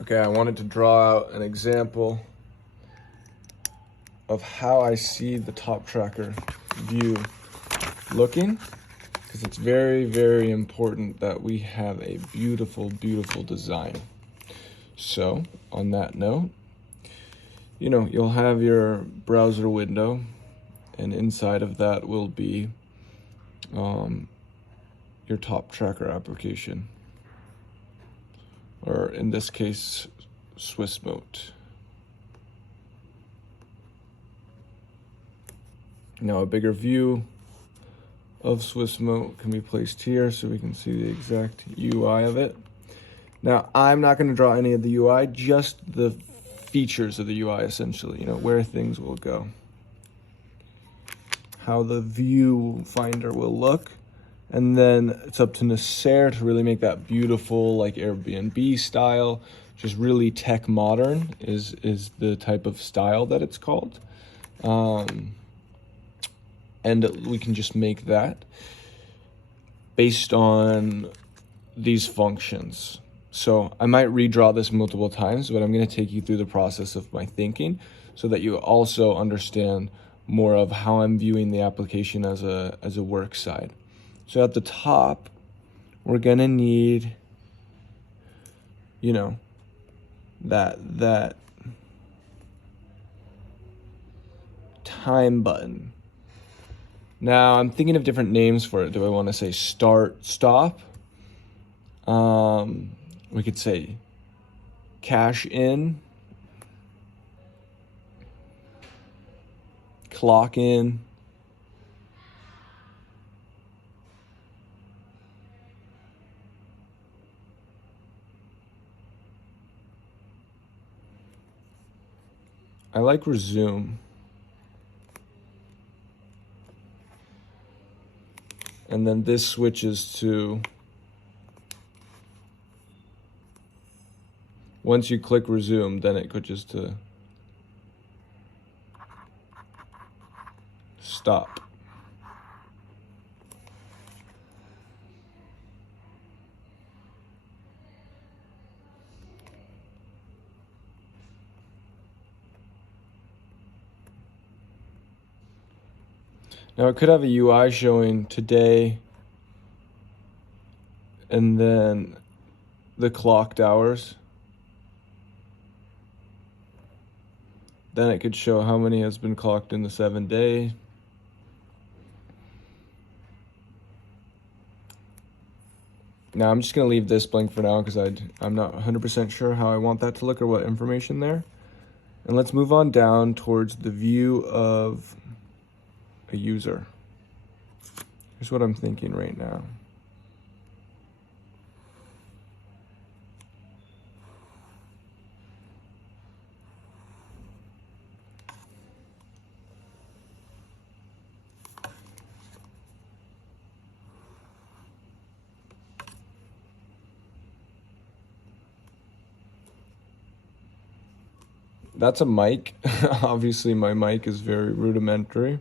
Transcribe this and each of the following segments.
Okay, I wanted to draw out an example of how I see the top tracker view looking, because it's very, very important that we have a beautiful, beautiful design. So on that note, you'll have your browser window, and inside of that will be your top tracker application, or in this case, Swissmote. Now a bigger view of Swissmote can be placed here so we can see the exact UI of it. Now I'm not going to draw any of the UI, just the features of the UI essentially, where things will go, how the view finder will look, and then it's up to Nasser to really make that beautiful, like Airbnb style, just really tech modern is the type of style that it's called. And we can just make that based on these functions. So I might redraw this multiple times, but I'm going to take you through the process of my thinking so that you also understand more of how I'm viewing the application as a work side. So at the top, we're going to need, that time button. Now I'm thinking of different names for it. Do I want to say start, stop? We could say cash in, clock in, I like resume. And then this switches to, once you click resume, then it switches to stop. Now it could have a UI showing today and then the clocked hours. Then it could show how many has been clocked in the 7 day. Now I'm just going to leave this blank for now because I'm not 100% sure how I want that to look or what information there. And let's move on down towards the view of a user. Here's what I'm thinking right now. That's a mic. Obviously my mic is very rudimentary.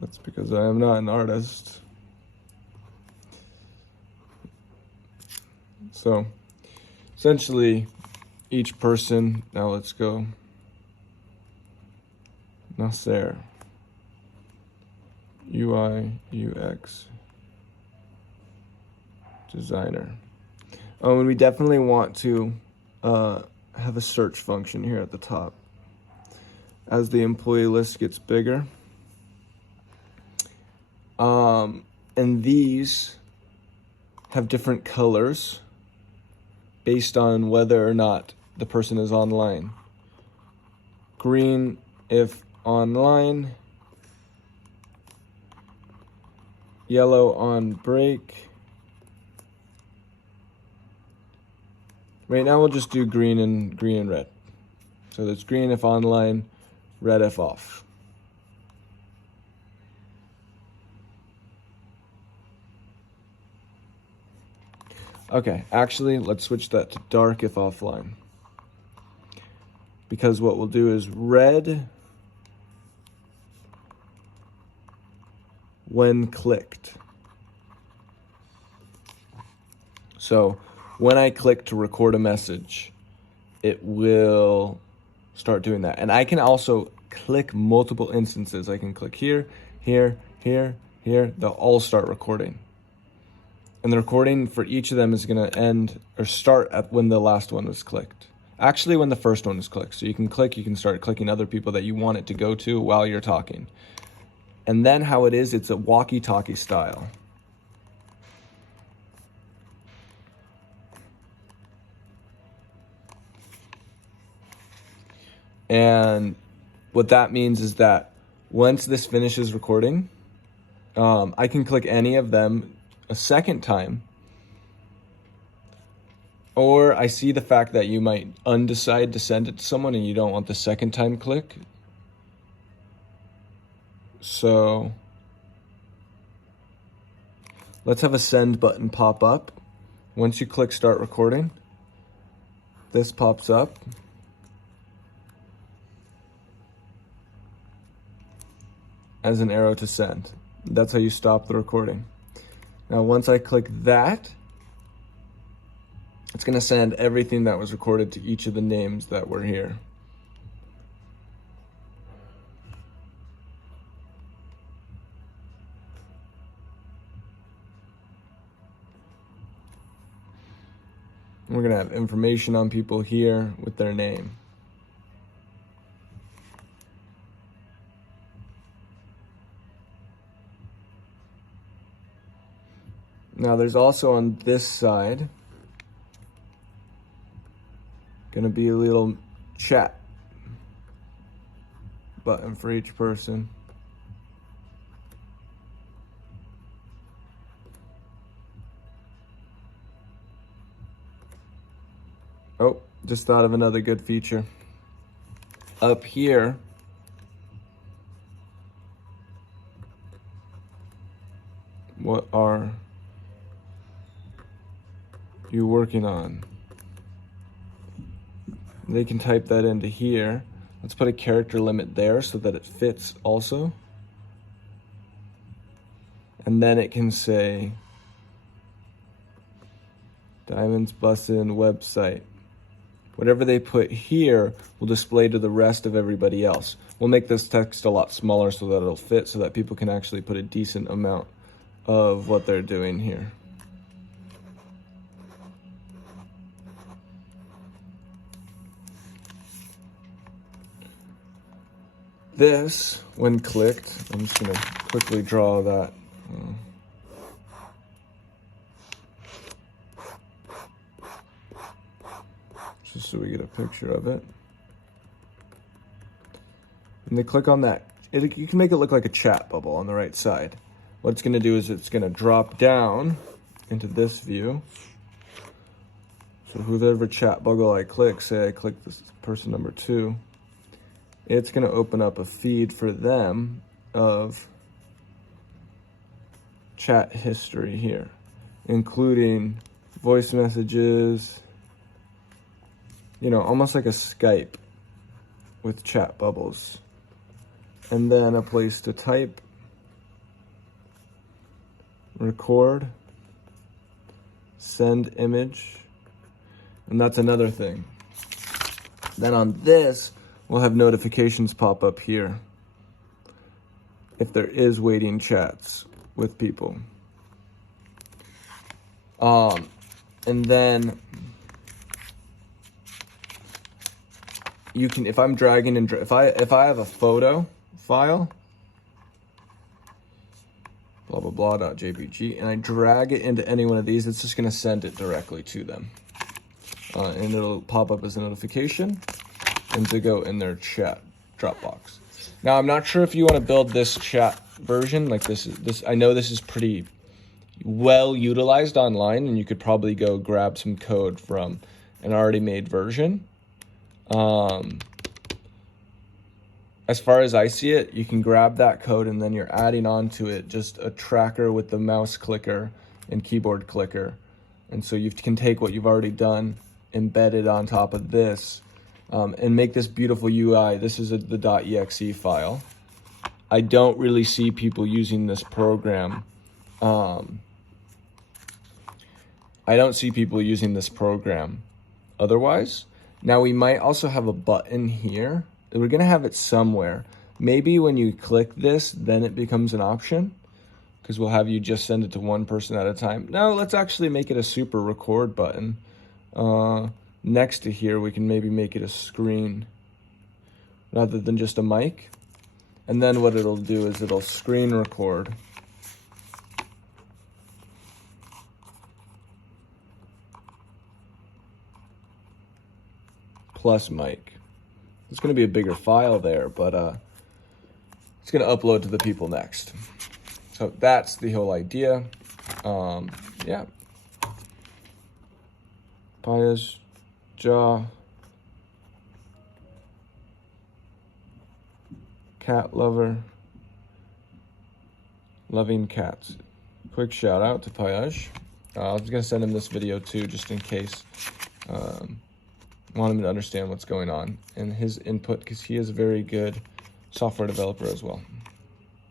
That's because I am not an artist. So essentially each person, now let's go Nasser, UI, UX designer. Oh, and we definitely want to have a search function here at the top as the employee list gets bigger. And these have different colors based on whether or not the person is online. Green if online, yellow on break. Right now we'll just do green and red. So that's green if online, red if off. Okay, actually, let's switch that to dark if offline. Because what we'll do is red when clicked. So when I click to record a message, it will start doing that. And I can also click multiple instances. I can click here, here, here, here. They'll all start recording. And the recording for each of them is going to end or start at when the last one was clicked. Actually, when the first one was clicked. So you can start clicking other people that you want it to go to while you're talking. And then how it is, it's a walkie-talkie style. And what that means is that once this finishes recording, I can click any of them a second time, or I see the fact that you might undecide to send it to someone and you don't want the second time click. So let's have a send button pop up. Once you click start recording, this pops up. As an arrow to send. That's how you stop the recording. Now, once I click that, it's going to send everything that was recorded to each of the names that were here. And we're going to have information on people here with their name. Now there's also on this side going to be a little chat button for each person. Oh, just thought of another good feature. Up here, what are you working on? They can type that into here. Let's put a character limit there so that it fits also. And then it can say Diamonds Bussin' website. Whatever they put here will display to the rest of everybody else. We'll make this text a lot smaller so that it'll fit, so that people can actually put a decent amount of what they're doing here. This, when clicked, I'm just going to quickly draw that. Just so we get a picture of it. And they click on that. You can make it look like a chat bubble on the right side. What it's going to do is it's going to drop down into this view. So whoever chat bubble I click, say I click this person number 2, it's going to open up a feed for them of chat history here, including voice messages, you know, almost like a Skype with chat bubbles. And then a place to type, record, send image, and that's another thing. Then on this, we'll have notifications pop up here if there is waiting chats with people. And then you can, if I'm dragging and if I have a photo file, blah blah blah.jpg, and I drag it into any one of these, it's just going to send it directly to them, and it'll pop up as a notification and to go in their chat Dropbox. Now I'm not sure if you want to build this chat version like this. I know this is pretty well utilized online, and you could probably go grab some code from an already made version. As far as I see it, you can grab that code and then you're adding on to it just a tracker with the mouse clicker and keyboard clicker. And so you can take what you've already done, embed it on top of this, and make this beautiful UI. This is the .exe file. I don't really see people using this program. I don't see people using this program otherwise. Now we might also have a button here. We're gonna have it somewhere. Maybe when you click this, then it becomes an option, because we'll have you just send it to one person at a time. No, let's actually make it a super record button. Next to here, we can maybe make it a screen rather than just a mic. And then what it'll do is it'll screen record. Plus mic. It's going to be a bigger file there, but it's going to upload to the people next. So that's the whole idea. Yeah. Paya's jaw. Cat lover. Loving cats. Quick shout out to Payaj. I was going to send him this video too, just in case. Want him to understand what's going on and his input, because he is a very good software developer as well.